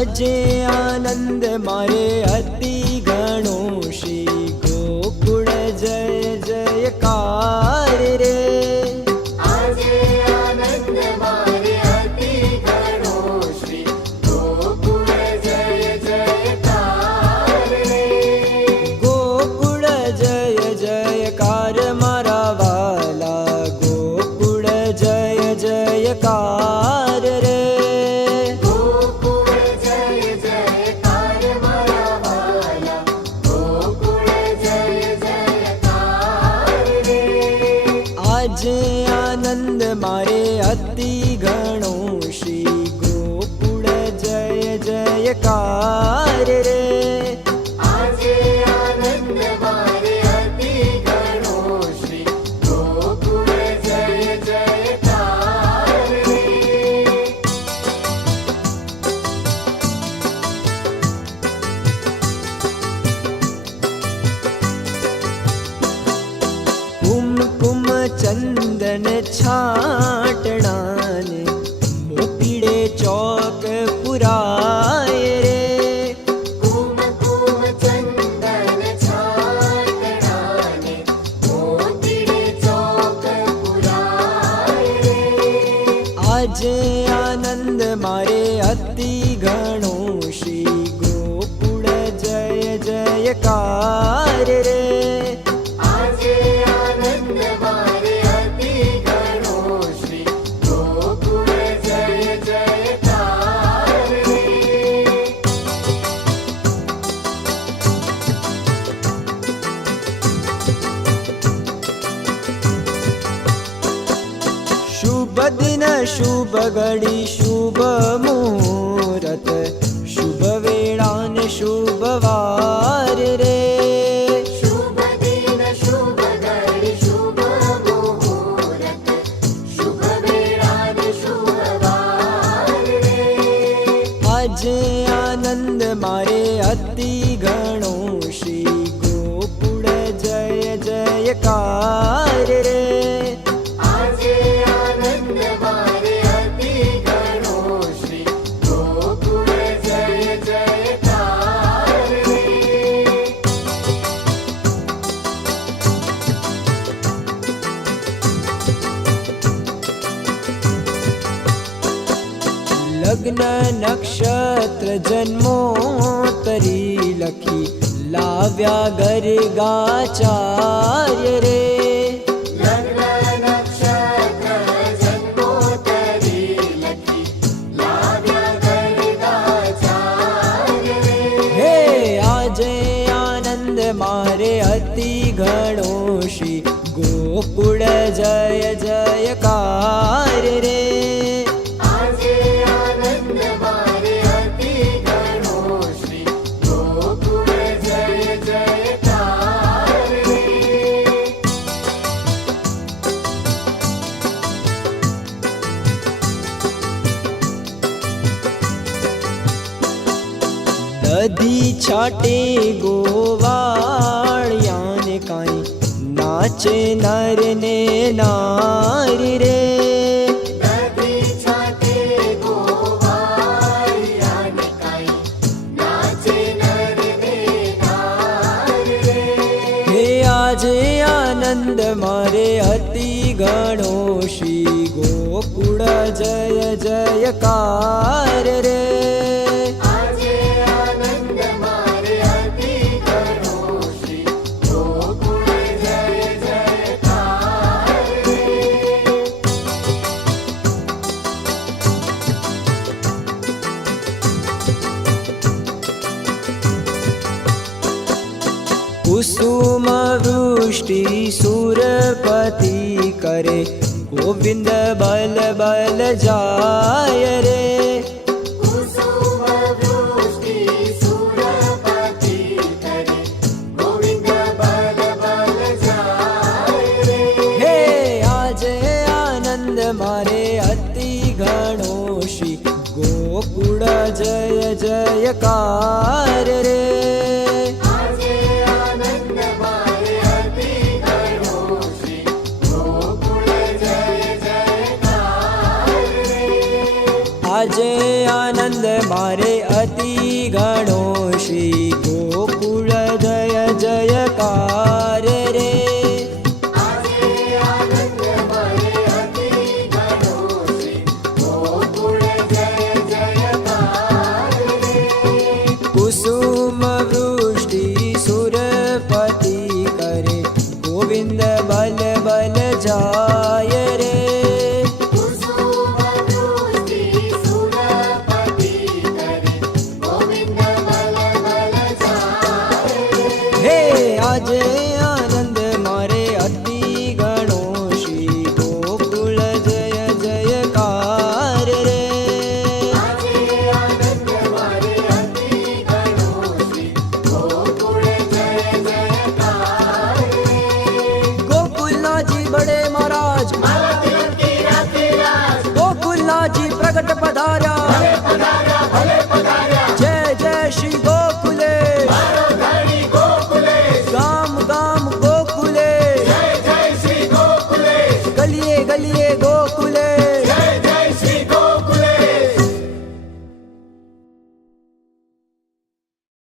આજે આનંદ મારે અતિ ઘણો શ્રી ગોકુળ જય જયકાર રે. આજે આનંદ મારે અતિ ઘણો શ્રી ગોકુળ જય જયકાર રે. ગોકુળ જય જયકાર મારા વાલા ગોકુળ જય જયકાર રે. ગોકુળ જય જયકાર મારા વાલા ગોકુળ જય જયકાર રે. આજે આનંદ મારે અતિ ઘણો શ્રી ગોકુળ જય જયકાર રે. આજે આનંદ મારે અતિ ઘણો શ્રી ગોકુળ જય જયકાર રે. કુમકુમ ચંદન છાટણાને મોપીડે ચોક પુરાય રે. કુમકુમ ચંદન છાટણાને મોતીડે ચોક પુરાય રે. આજે આનંદ મારે અતિ ઘણો શ્રી ગોકુળ જય જયકાર રે. આજે આનંદ મારે અતિ ઘણો શ્રી ગોકુળ જય જયકાર રે. શુભ દિન શુભ ઘડી શુભ મુહૂર્ત શુભ વેળા ને શુભ વાર રે. શુભ દિન શુભ ઘડી શુભ મુહૂર્ત શુભ વેળા ને શુભ વાર રે. આજે આનંદ મારે અતિ ઘણો શ્રી ગોકુળ જય જયકાર રે. આજે આનંદ મારે અતિ ઘણો શ્રી ગોકુળ જય જયકાર રે. લગ્ન નક્ષત્ર જન્મોતરી લખી લાવ્યા ગરગાચાર્ય રે. લગ્ન નક્ષત્ર જન્મોતરી લખી લાવ્યા ગરગાચાર્ય રે. હે આજે આનંદ મારે અતિ ઘણો શ્રી ગોકુળ જય જયકાર રે. આજે આનંદ મારે અતિ ઘણો શ્રી ગોકુળ જય જયકાર રે. દધી છાટે ગોવાળિયાને કાંઈ નાચે નર ને નારી રે. નદી છાટે ગોવાળિયાને કાંઈ નાચે નર ને નાર રે. હે આજે આનંદ મારે અતિ ઘણો શ્રી ગોકુળ જય જયકાર રે. આજે આનંદ મારે અતિ ઘણો શ્રી ગોકુળ જય જયકાર રે. કુસુમ વૃષ્ટિ સુરપતિ કરે ગોવિંદ બલ બલ જાય રે. કુસુમ વૃષ્ટિ સુરપતિ કરે ગોવિંદ બલ બલ જાય રે. હે આજે આનંદ મારે અતિ ઘણો શ્રી ગોકુળ જય જયકાર રે. આજે આનંદ મારે અતિ ઘણો શ્રી ગોકુળ જય જયકાર રે. આજે આનંદ મારે અતિ ઘણો શ્રી